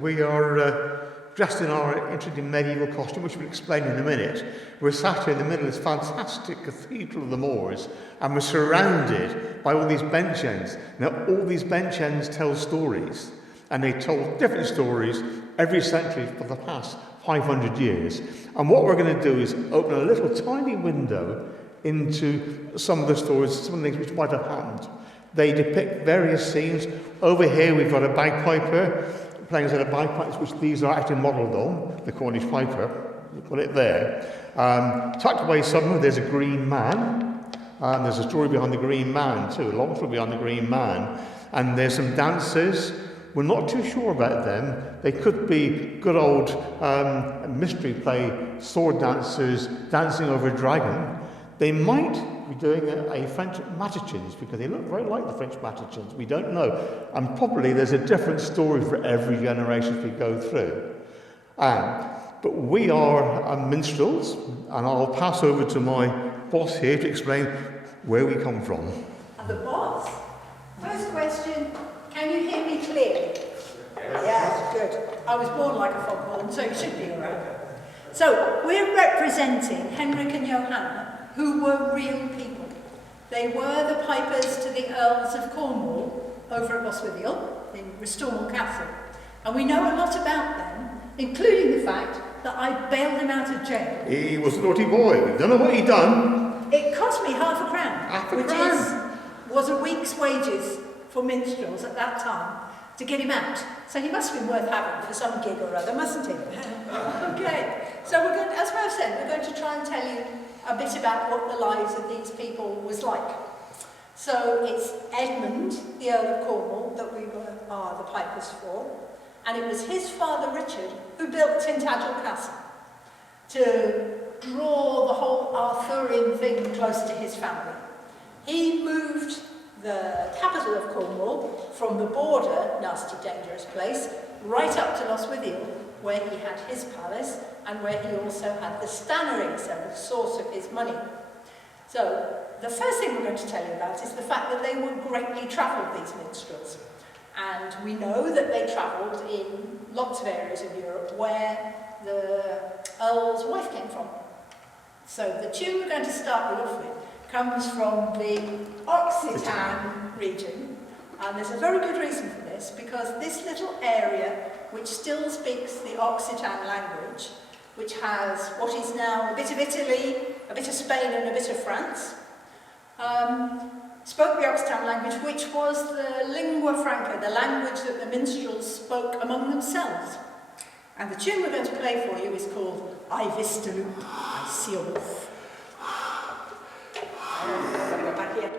We are dressed in our interesting medieval costume, which we'll explain in a minute. We're sat here in the middle of this fantastic Cathedral of the Moors, and we're surrounded by all these bench ends. Now, all these bench ends tell stories, and they told different stories every century for the past 500 years. And what we're going to do is open a little tiny window into some of the stories, some of the things which might have happened. They depict various scenes. Over here we've got a bagpiper playing a set of bagpipes, which these are actually modelled on, the Cornish piper. You put it there. Tucked away somewhere there's a green man. There's a story behind the green man too, a long story behind the green man. And there's some dancers. We're not too sure about them. They could be good old mystery play sword dancers dancing over a dragon. They might be doing a French Mattachins, because they look very like the French Mattachins. We don't know. And probably there's a different story for every generation we go through. But we are minstrels, and I'll pass over to my boss here to explain where we come from. And the boss? First question, can you hear me clearly? Yes, good. I was born like a foghorn, so you should be around. So, we're representing Heric and Johanna, who were real people. They were the pipers to the Earls of Cornwall over at Loswithiel in Restormel Castle. And we know a lot about them, including the fact that I bailed him out of jail. He was a naughty boy. We don't know what he'd done. It cost me £0.50, £0.50. was a week's wages for minstrels at that time to get him out. So he must have been worth having for some gig or other, mustn't he? Okay. So we're going, as Merv said, we're going to try and tell you a bit about what the lives of these people was like. So it's Edmund, the Earl of Cornwall, that we are the pipers for, and it was his father Richard who built Tintagel Castle to draw the whole Arthurian thing close to his family. He moved the capital of Cornwall from the border, nasty dangerous place, right up to Loswithiel, where he had his palace and where he also had the stannery, so the source of his money. So the first thing we're going to tell you about is the fact that they were greatly travelled, these minstrels. And we know that they travelled in lots of areas of Europe where the Earl's wife came from. So the tune we're going to start you off with comes from the Occitan region, and there's a very good reason for this, because this little area, which still speaks the Occitan language, which has what is now a bit of Italy, a bit of Spain and a bit of France, spoke the Occitan language, which was the lingua franca, the language that the minstrels spoke among themselves. And the tune we're going to play for you is called I Vist, Loup, I see a wolf. Back here.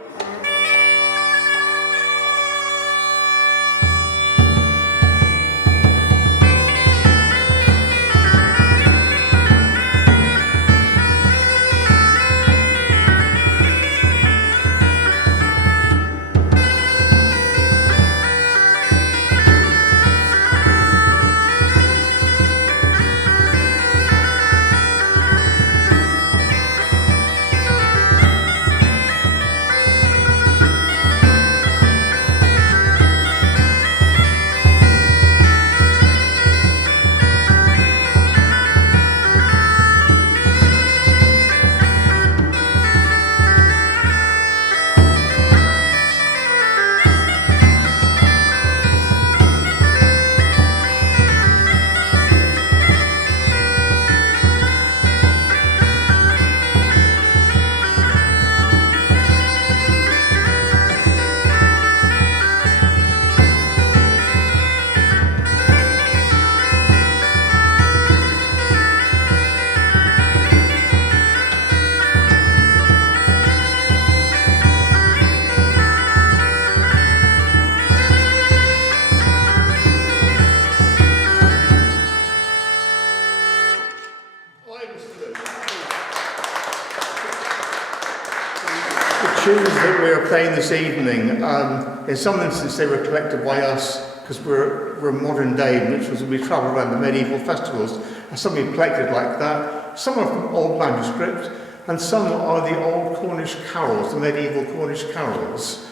That we are playing this evening, in some instances they were collected by us because we're modern day, which was we travel around the medieval festivals, and some we collected like that. Some are from old manuscripts, and some are the old Cornish carols, the medieval Cornish carols,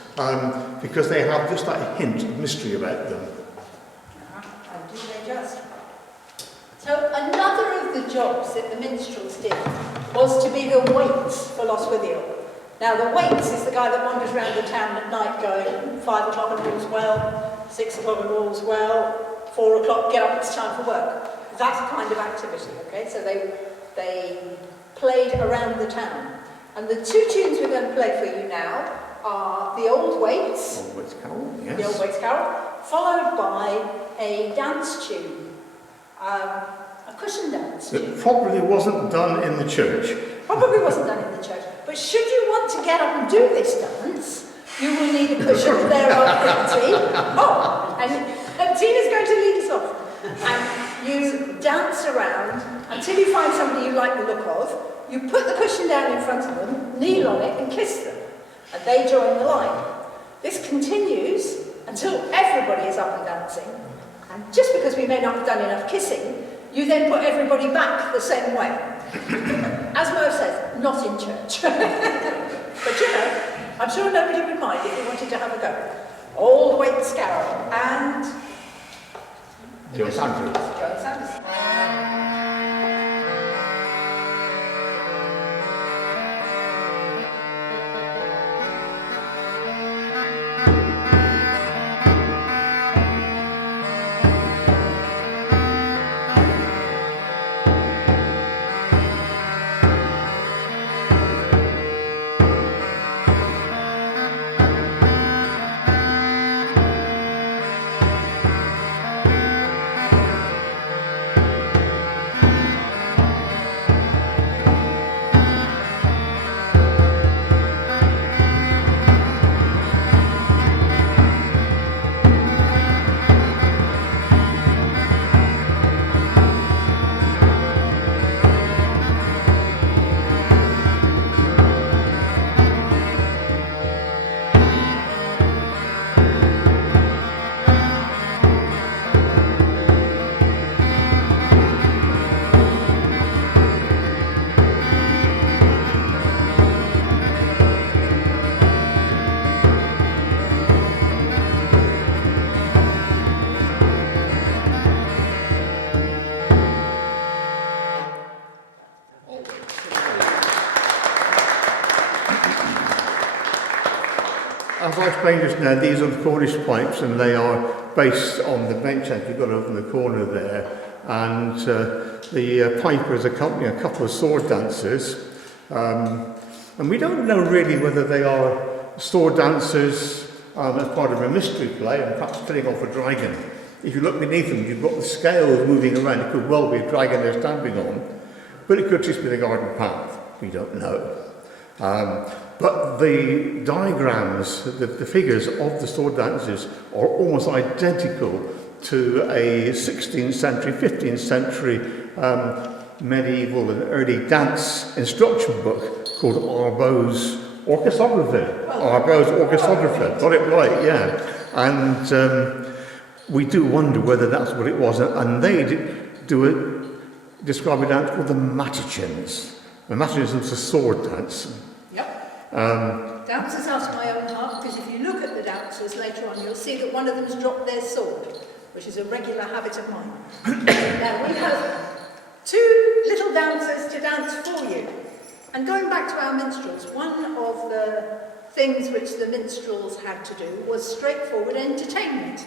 because they have just that hint of mystery about them. And do they just? So another of the jobs that the minstrels did was to be the waits for Loswithiel. Now the waits is the guy that wanders around the town at night going 5 o'clock and all's well, 6 o'clock and all's well, 4 o'clock, get up, it's time for work. That kind of activity, okay? So they played around the town. And the two tunes we're going to play for you now are the Old Waits, Old Waits Carol, yes. the Old Waits Carol, followed by a dance tune, a cushion dance tune. It probably wasn't done in the church. Probably wasn't done in the church. But should you want to get up and do this dance, you will need a cushion. There are plenty. Oh, and Tina's going to lead us off. And you dance around until you find somebody you like the look of. You put the cushion down in front of them, kneel on it and kiss them. And they join the line. This continues until everybody is up and dancing. And just because we may not have done enough kissing, you then put everybody back the same way. As Merv says, not in church. But you know, I'm sure nobody would mind if you wanted to have a go. Old Waits Carol and Joan Sanderson. Joan Sanderson. As I explained just now, these are the Cornish pipes, and they are based on the bench that you've got over in the corner there. And the pipers accompany a couple of sword dancers. And we don't know really whether they are sword dancers as part of a mystery play, and perhaps playing off a dragon. If you look beneath them, you've got the scales moving around. It could well be a dragon they're stamping on, but it could just be the garden path. We don't know. But the diagrams, the figures of the sword dances are almost identical to a 16th century, 15th century medieval and early dance instruction book called Arbeau's Orchesography. Arbeau's Orchesography, got it right, yeah. And we do wonder whether that's what it was. And they describe a dance called the Mattachins. The Mattachins was a sword dance. Yep. Dancers after my own heart, because if you look at the dancers later on, you'll see that one of them has dropped their sword, which is a regular habit of mine. Now, we have two little dancers to dance for you. And going back to our minstrels, one of the things which the minstrels had to do was straightforward entertainment.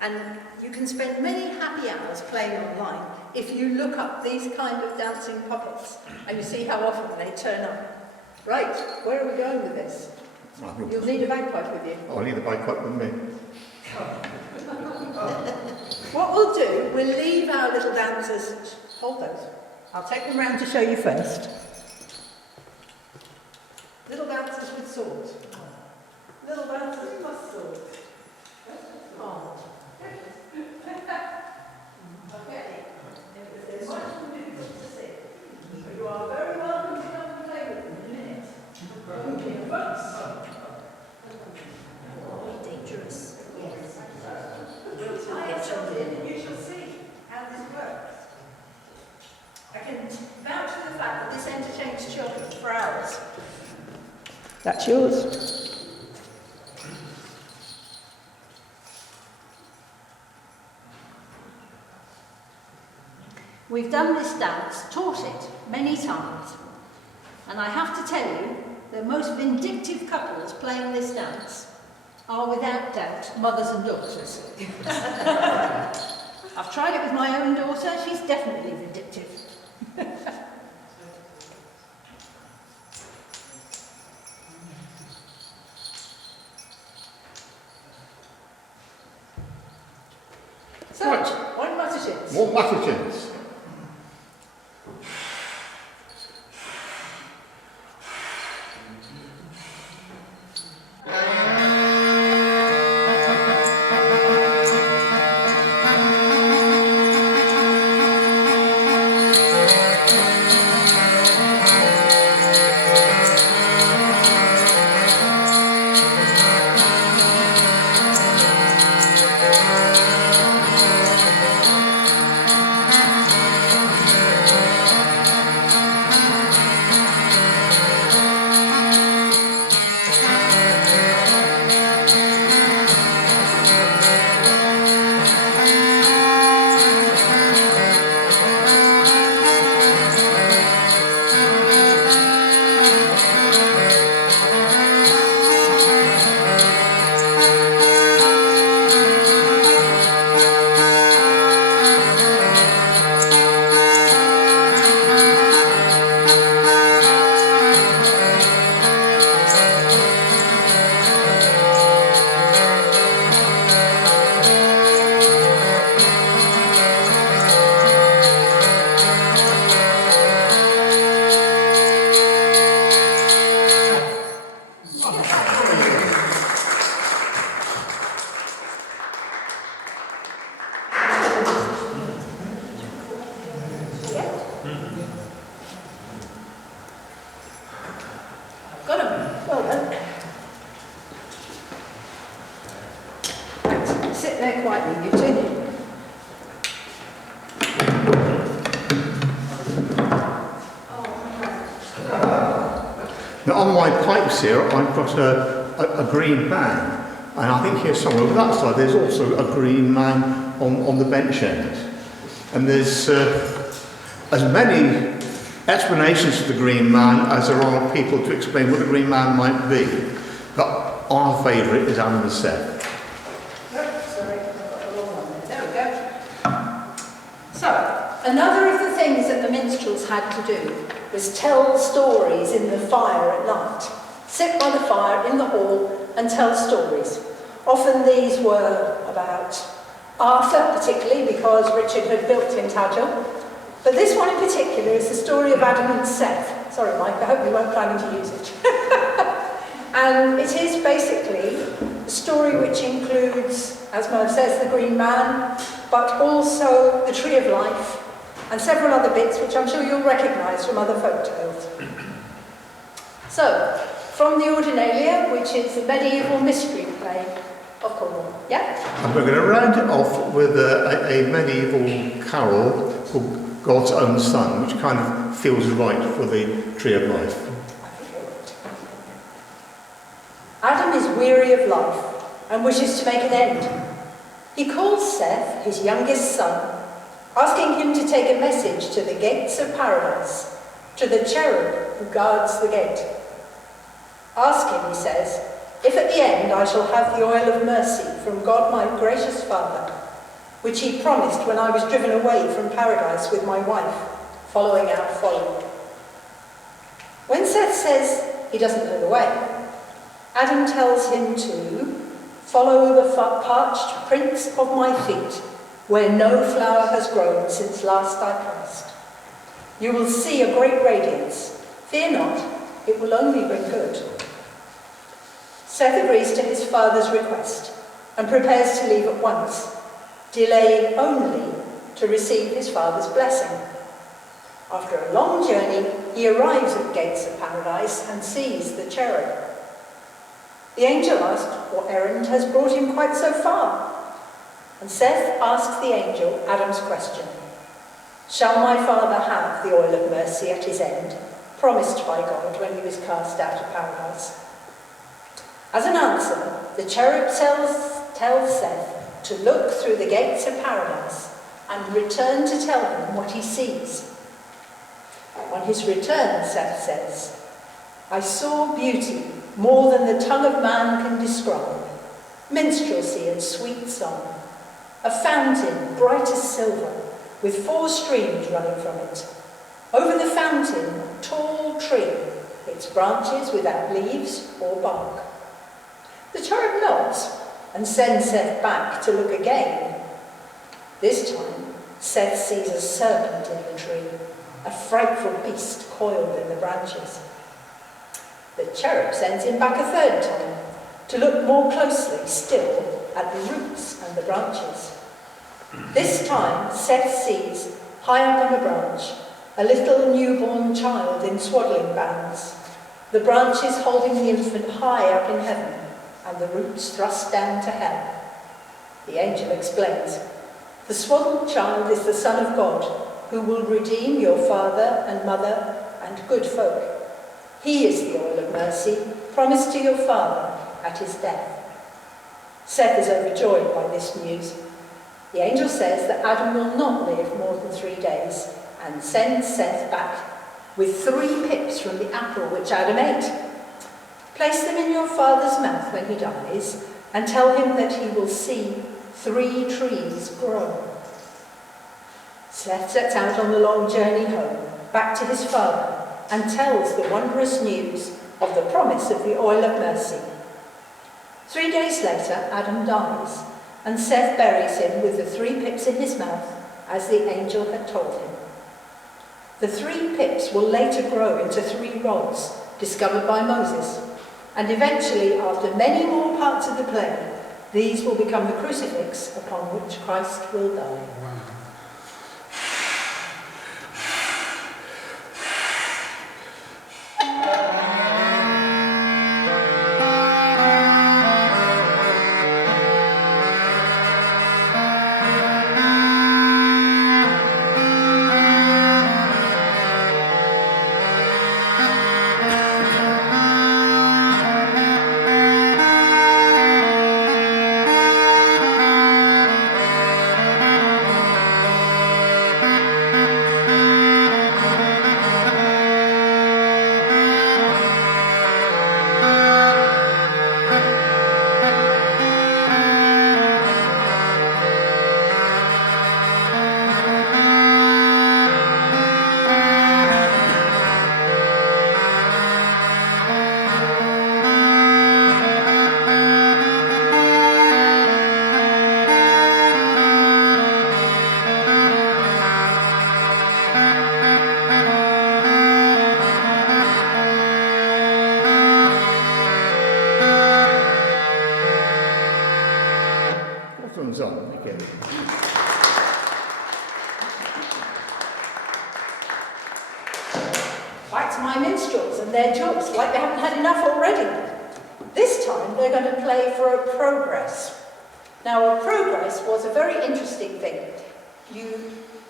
And you can spend many happy hours playing online if you look up these kind of dancing puppets and you see how often they turn up. Right, where are we going with this? You'll need a bagpipe with you. I'll need a bagpipe with me. What we'll do, we'll leave our little dancers. Hold those. I'll take them round to show you first. Little dancers with swords. Little dancers plus swords. Oh. Okay. There's much more difficult to see. But you are very welcome to come and play with them in a minute. Okay, folks. Oh, dangerous. Yes. We'll tie ourselves in and you shall see how this works. I can vouch for the fact that this entertains children for hours. That's yours. We've done this dance, taught it many times, and I have to tell you, the most vindictive couples playing this dance are without doubt mothers and daughters. I've tried it with my own daughter, she's definitely vindictive. So, Right. one Mattachins. More Mattachins. On my pipes here, I've got a green man, and I think here somewhere over that side there's also a green man on the bench end. And there's as many explanations for the green man as there are people to explain what the green man might be. But our favourite is Adam and Seth. Sorry, I've got the wrong one there. There we go. So, another of the things that the minstrels had to do was tell stories in the fire at night. Sit by the fire in the hall and tell stories. Often these were about Arthur, particularly because Richard had built Tintagel. But this one in particular is the story of Adam and Seth. Sorry, Mike, I hope you weren't planning to use it. And it is basically a story which includes, as Merv says, the Green Man, but also the Tree of Life, and several other bits which I'm sure you'll recognise from other folk tales. So, from the Ordinalia, which is a medieval mystery play of Cornwall. Yeah? And we're going to round it off with a medieval carol called God's Own Son, which kind of feels right for the Tree of Life. Adam is weary of life and wishes to make an end. He calls Seth, his youngest son, asking him to take a message to the gates of paradise, to the cherub who guards the gate. Ask him, he says, if at the end I shall have the oil of mercy from God my gracious Father, which he promised when I was driven away from paradise with my wife, following our folly. When Seth says he doesn't know the way, Adam tells him to follow the parched prints of my feet, where no flower has grown since last I passed. You will see a great radiance. Fear not, it will only bring good. Seth agrees to his father's request and prepares to leave at once, delaying only to receive his father's blessing. After a long journey, he arrives at the gates of paradise and sees the cherub. The angel asks what errand has brought him quite so far. And Seth asks the angel Adam's question. Shall my father have the oil of mercy at his end, promised by God when he was cast out of paradise? As an answer, the cherub tells Seth to look through the gates of paradise and return to tell him what he sees. On his return, Seth says, I saw beauty more than the tongue of man can describe, minstrelsy and sweet song, a fountain bright as silver, with 4 streams running from it. Over the fountain, tall tree, its branches without leaves or bark. The cherub nods and sends Seth back to look again. This time, Seth sees a serpent in the tree, a frightful beast coiled in the branches. The cherub sends him back a 3rd time to look more closely still at the roots and the branches. This time, Seth sees, high up on a branch, a little newborn child in swaddling bands, the branches holding the infant high up in heaven, and the roots thrust down to hell. The angel explains, the swaddled child is the Son of God, who will redeem your father and mother and good folk. He is the oil of mercy promised to your father at his death. Seth is overjoyed by this news. The angel says that Adam will not live more than 3 days and sends Seth back with 3 pips from the apple which Adam ate. Place them in your father's mouth when he dies and tell him that he will see 3 trees grow. Seth sets out on the long journey home, back to his father, and tells the wondrous news of the promise of the oil of mercy. 3 days later, Adam dies, and Seth buries him with the 3 pips in his mouth, as the angel had told him. The 3 pips will later grow into 3 rods, discovered by Moses, and eventually, after many more parts of the play, these will become the crucifix upon which Christ will die. Back to my minstrels and their jokes, like they haven't had enough already. This time they're going to play for a progress. Now, a progress was a very interesting thing.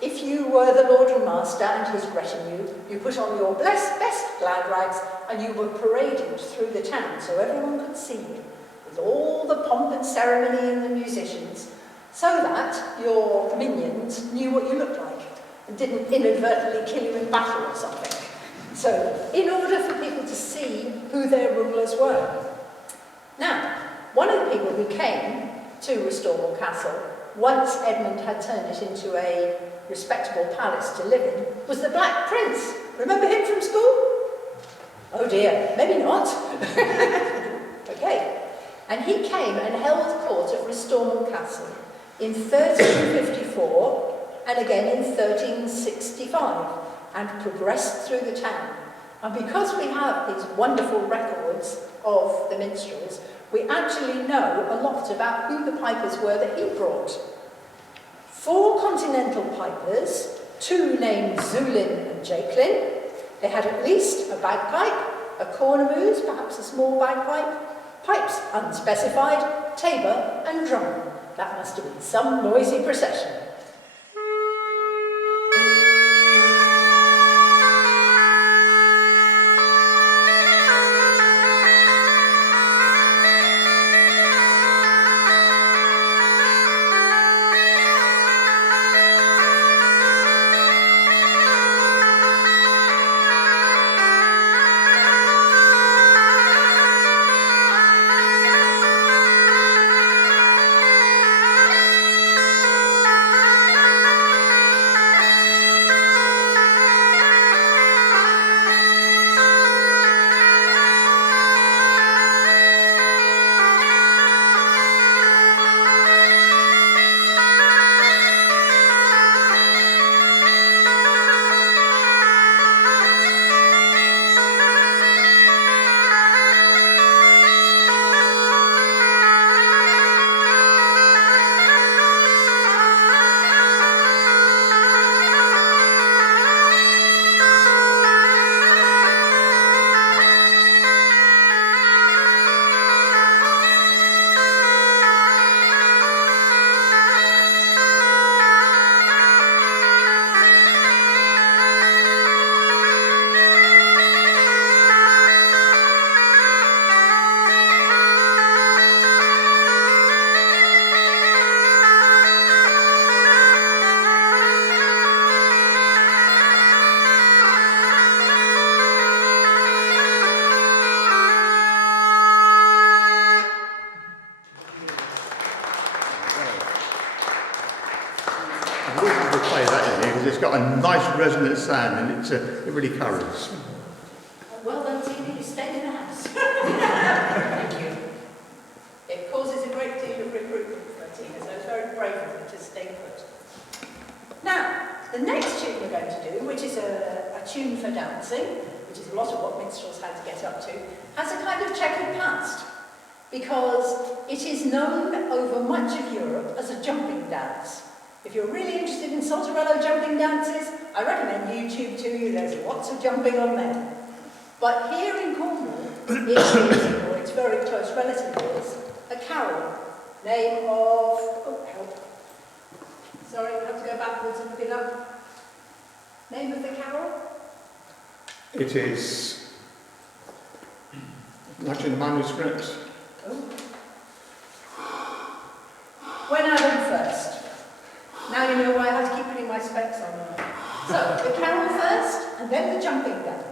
If you were the Lord and Master and his retinue, you put on your best glad rags and you were paraded through the town so everyone could see you, with all the pomp and ceremony and the musicians, so that your minions knew what you looked like and didn't inadvertently kill you in battle or something. So, in order for people to see who their rulers were. Now, one of the people who came to Cornwall Castle, once Edmund had turned it into a respectable palace to live in, was the Black Prince. Remember him from school? Oh dear, maybe not. Okay. And he came and held court at Cornwall Castle in 1354 and again in 1365 and progressed through the town. And because we have these wonderful records of the minstrels, we actually know a lot about who the pipers were that he brought. 4 continental pipers, 2 named Zulin and Jakelyn. They had at least a bagpipe, a cornemuse, perhaps a small bagpipe, pipes unspecified, tabor and drum. That must have been some noisy procession. It's got a nice resonant sound, and it really carries. Well done, Tina, you stayed in the house. Thank you. It causes a great deal of recruitment for Tina, so it's very brave of her to stay put. Now, the next tune we're going to do, which is a tune for dancing, which is a lot of what minstrels had to get up to, has a kind of checkered past, because it is known over much of Europe as a jumping dance. If you're really interested in Salterello jumping dances, I recommend YouTube to you. There's lots of jumping on there. But here in Cornwall, it is, or its very close relative is, a carol, name of, oh help, sorry, I have to go backwards and look it up. Name of the carol? It is actually the manuscript. Oh. When Adam first. Now you know why I have to keep putting my specs on there. So, the carol first, and then the jumping dance.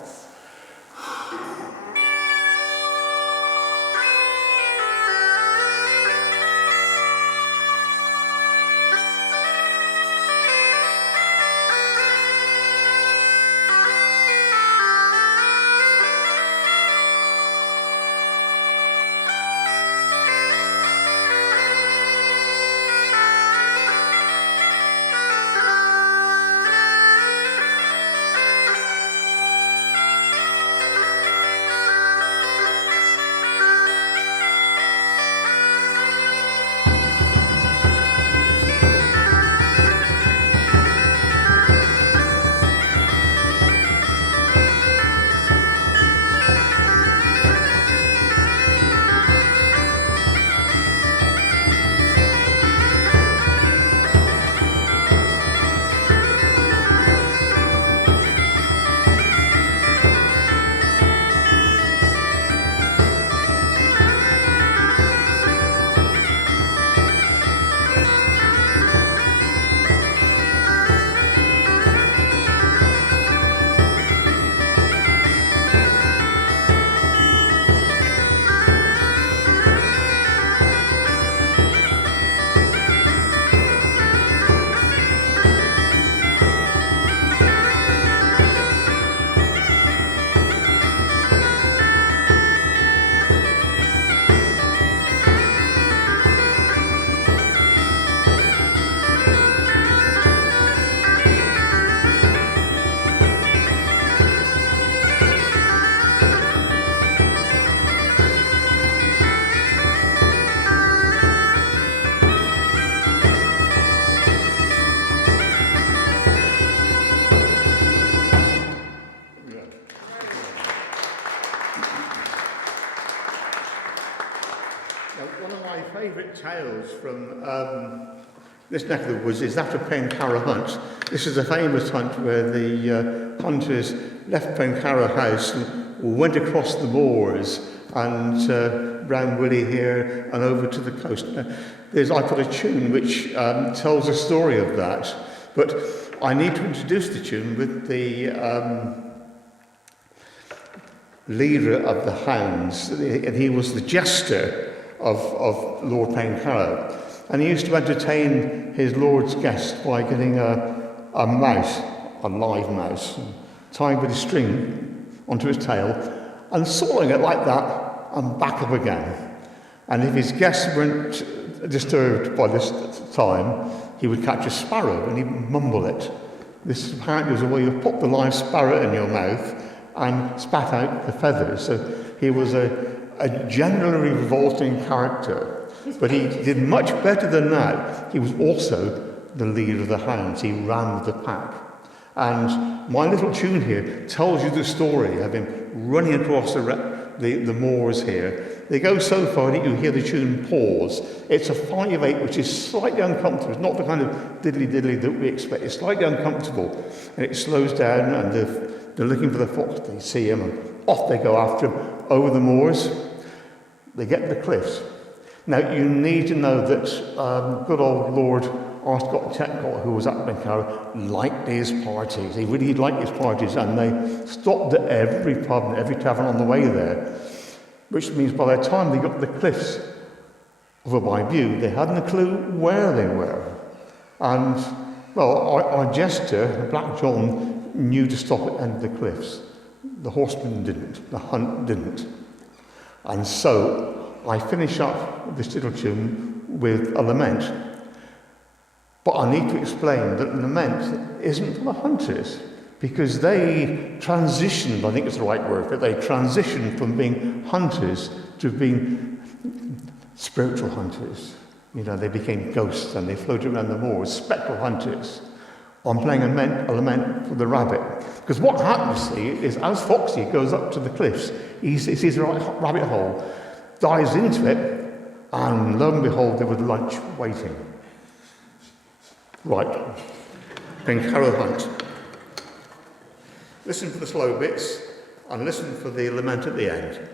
Tales from this neck of the woods is that of Pencarrow Hunt. This is a famous hunt where the hunters left Pencarrow House and went across the moors and round Willie here and over to the coast. I've got a tune which tells a story of that, but I need to introduce the tune with the leader of the hounds, and he was the jester of Lord Pencarrow, and he used to entertain his lord's guests by getting a mouse, a live mouse, tying with a string onto his tail and sawing it like that and back up again. And if his guests weren't disturbed by this time, he would catch a sparrow and he'd mumble it. This apparently was a way of put the live sparrow in your mouth and spat out the feathers. So he was a generally revolting character, but he did much better than that. He was also the leader of the hounds. He ran with the pack. And my little tune here tells you the story of him running across the moors here. They go so far that you hear the tune pause. It's a 5/8, which is slightly uncomfortable. It's not the kind of diddly-diddly that we expect. It's slightly uncomfortable. And it slows down, and they're looking for the fox. They see him, and off they go after him over the moors. They get to the cliffs. Now, you need to know that good old Lord Arscott-Tetcott, who was at Pencarrow, liked his parties. He really liked his parties, and they stopped at every pub and every tavern on the way there, which means by the time they got to the cliffs of a Bayview, they hadn't a clue where they were. And Well, our jester, Black John, knew to stop at the end of the cliffs. The horseman didn't, the hunt didn't. And so I finish up this little tune with a lament. But I need to explain that the lament isn't for the hunters, because they transitioned, I think it's the right word, but they transitioned from being hunters to being spiritual hunters. You know, they became ghosts and they floated around the moors, spectral hunters. I'm playing a lament for the rabbit. Because what happens, see, is as Foxy goes up to the cliffs, he sees a rabbit hole, dives into it, and lo and behold, there was lunch waiting. Right. Pencarrow hunt. Listen for the slow bits, and listen for the lament at the end.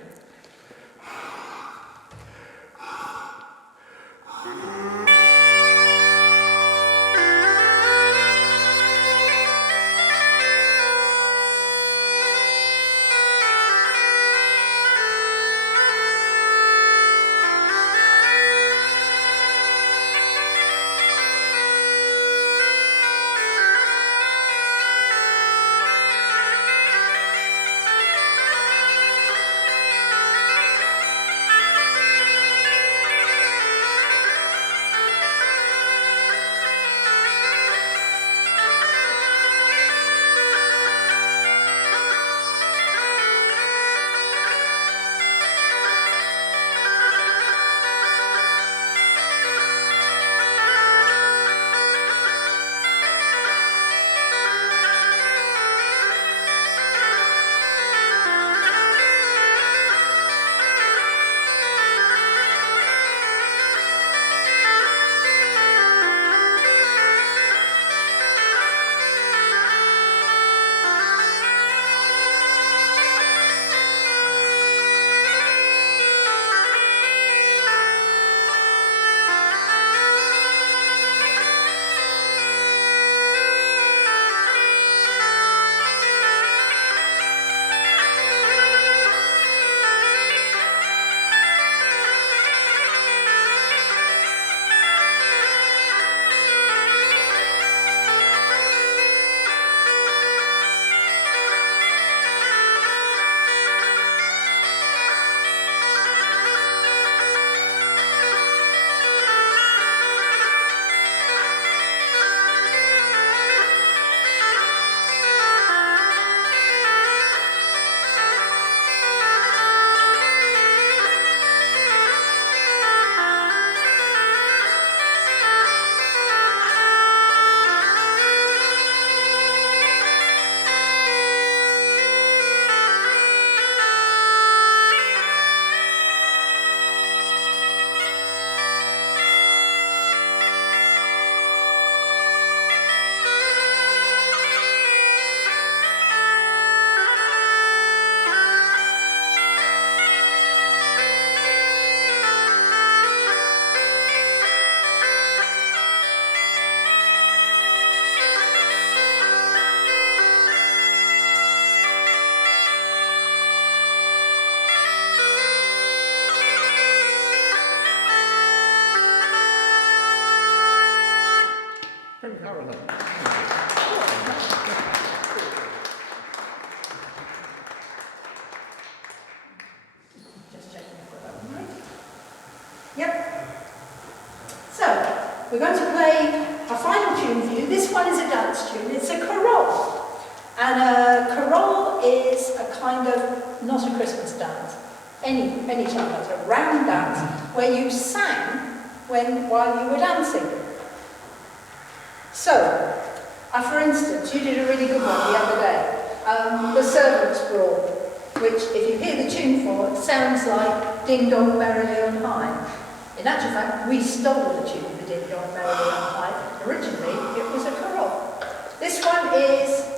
We're going to play a final tune for you. This one is a dance tune. It's a carol. And a carol is a kind of, not a Christmas dance, any time, it's a round dance where you sang while you were dancing. So, for instance, you did a really good one the other day, the Servants' Brawl, which, if you hear the tune for, it sounds like Ding Dong Merrily on High. In actual fact, we stole the tune for Ding Dong Merrily on High. Originally, it was a carol. This one is